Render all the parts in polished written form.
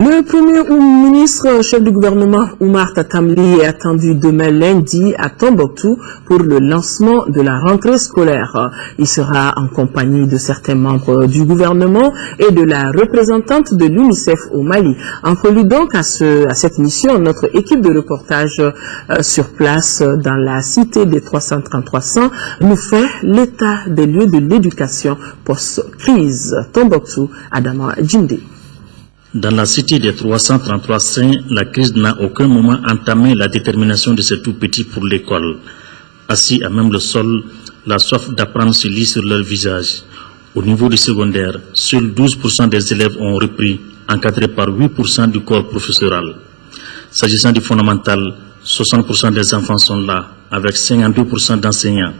Le Premier ministre, chef du gouvernement Oumar Tatamli est attendu demain lundi à Tombouctou pour le lancement de la rentrée scolaire. Il sera en compagnie de certains membres du gouvernement et de la représentante de l'UNICEF au Mali. En prélude donc à cette mission, notre équipe de reportage sur place dans la cité des 333 nous fait l'état des lieux de l'éducation post-crise. Tombouctou, Adama Djindé. Dans la cité des 333 saints, la crise n'a aucun moment entamé la détermination de ces tout petits pour l'école. Assis à même le sol, la soif d'apprendre se lit sur leur visage. Au niveau du secondaire, seuls 12% des élèves ont repris, encadrés par 8% du corps professoral. S'agissant du fondamental, 60% des enfants sont là, avec 52% d'enseignants.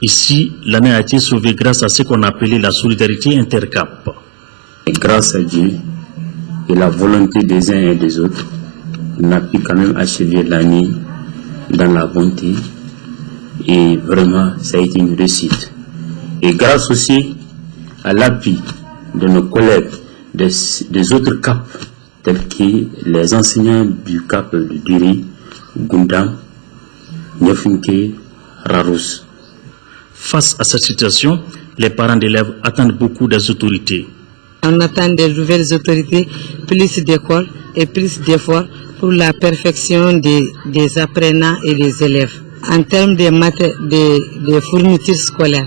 Ici, l'année a été sauvée grâce à ce qu'on appelait la solidarité intercap. Grâce à Dieu et la volonté des uns et des autres, on a pu quand même achever l'année dans la bonté et vraiment ça a été une réussite. Et grâce aussi à l'appui de nos collègues des autres CAP, tels que les enseignants du CAP de Duri, Gundam, Nyafunke, Rarous. Face à cette situation, les parents d'élèves attendent beaucoup des autorités. On attend des nouvelles autorités, plus d'écoles et plus d'efforts pour la perfection des apprenants et des élèves. En termes de fournitures scolaires,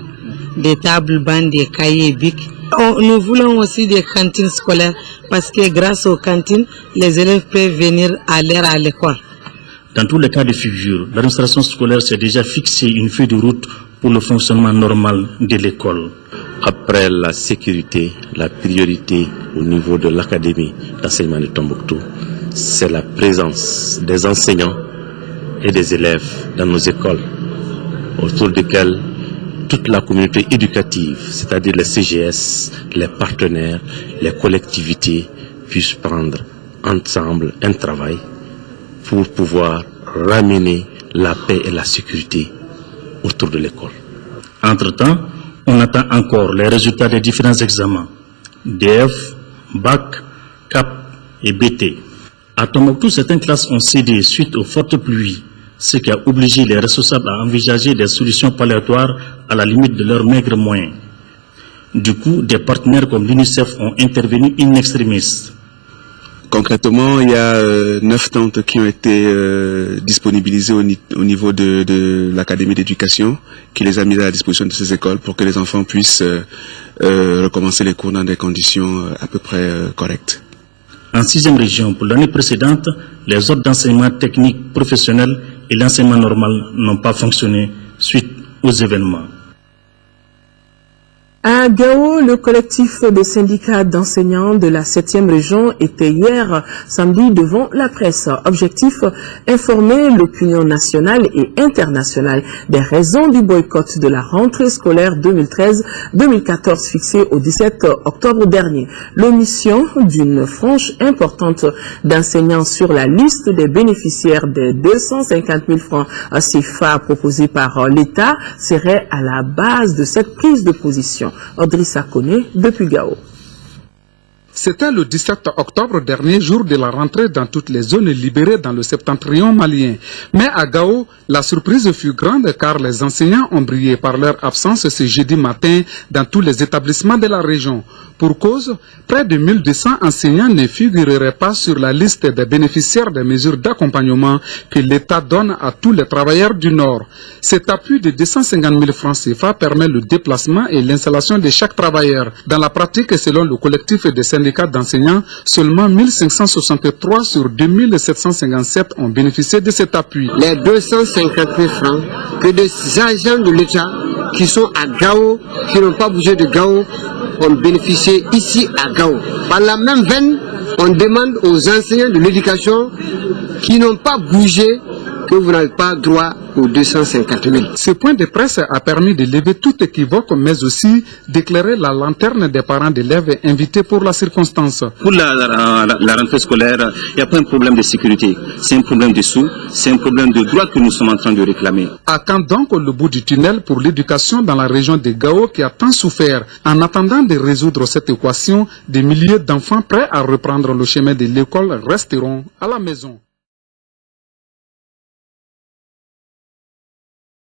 des tables, bancs, des cahiers et bics. Nous voulons aussi des cantines scolaires parce que grâce aux cantines, les élèves peuvent venir à l'heure à l'école. Dans tous les cas de figure, l'administration scolaire s'est déjà fixé une feuille de route pour le fonctionnement normal de l'école. Après la sécurité, la priorité au niveau de l'académie d'enseignement de Tombouctou, c'est la présence des enseignants et des élèves dans nos écoles, autour desquels toute la communauté éducative, c'est-à-dire les CGS, les partenaires, les collectivités, puissent prendre ensemble un travail pour pouvoir ramener la paix et la sécurité autour de l'école. Entre-temps, on attend encore les résultats des différents examens, DF, BAC, CAP et BT. À Tombouctou, certaines classes ont cédé suite aux fortes pluies, ce qui a obligé les responsables à envisager des solutions palliatoires à la limite de leurs maigres moyens. Du coup, des partenaires comme l'UNICEF ont intervenu in extremis. Concrètement, il y a 9 tentes qui ont été disponibilisées au niveau de l'Académie d'éducation, qui les a mises à la disposition de ces écoles pour que les enfants puissent recommencer les cours dans des conditions à peu près correctes. En 6e région, pour l'année précédente, les ordres d'enseignement technique professionnel et l'enseignement normal n'ont pas fonctionné suite aux événements. À Gao, le collectif des syndicats d'enseignants de la 7e région était hier samedi devant la presse. Objectif, informer l'opinion nationale et internationale des raisons du boycott de la rentrée scolaire 2013-2014 fixée au 17 octobre dernier. L'omission d'une frange importante d'enseignants sur la liste des bénéficiaires des 250 000 francs CFA proposés par l'État serait à la base de cette prise de position. Odrissa Kone depuis Gao. C'était le 17 octobre dernier, jour de la rentrée dans toutes les zones libérées dans le septentrion malien. Mais à Gao, la surprise fut grande car les enseignants ont brillé par leur absence ce jeudi matin dans tous les établissements de la région. Pour cause, près de 1200 enseignants ne figureraient pas sur la liste des bénéficiaires des mesures d'accompagnement que l'État donne à tous les travailleurs du Nord. Cet appui de 250 000 francs CFA permet le déplacement et l'installation de chaque travailleur. Dans la pratique, selon le collectif des syndicats d'enseignants, seulement 1563 sur 2757 ont bénéficié de cet appui. Les 250 000 francs que des agents de l'État qui sont à Gao, qui n'ont pas bougé de Gao, ont bénéficié ici à Gao. Par la même veine, on demande aux enseignants de l'éducation qui n'ont pas bougé que vous n'avez pas droit aux 250 000. Ce point de presse a permis de lever tout équivoque, mais aussi d'éclairer la lanterne des parents d'élèves invités pour la circonstance. Pour la rentrée scolaire, il n'y a pas un problème de sécurité, c'est un problème de sous, c'est un problème de droit que nous sommes en train de réclamer. À quand donc le bout du tunnel pour l'éducation dans la région de Gao qui a tant souffert? En attendant de résoudre cette équation, des milliers d'enfants prêts à reprendre le chemin de l'école resteront à la maison.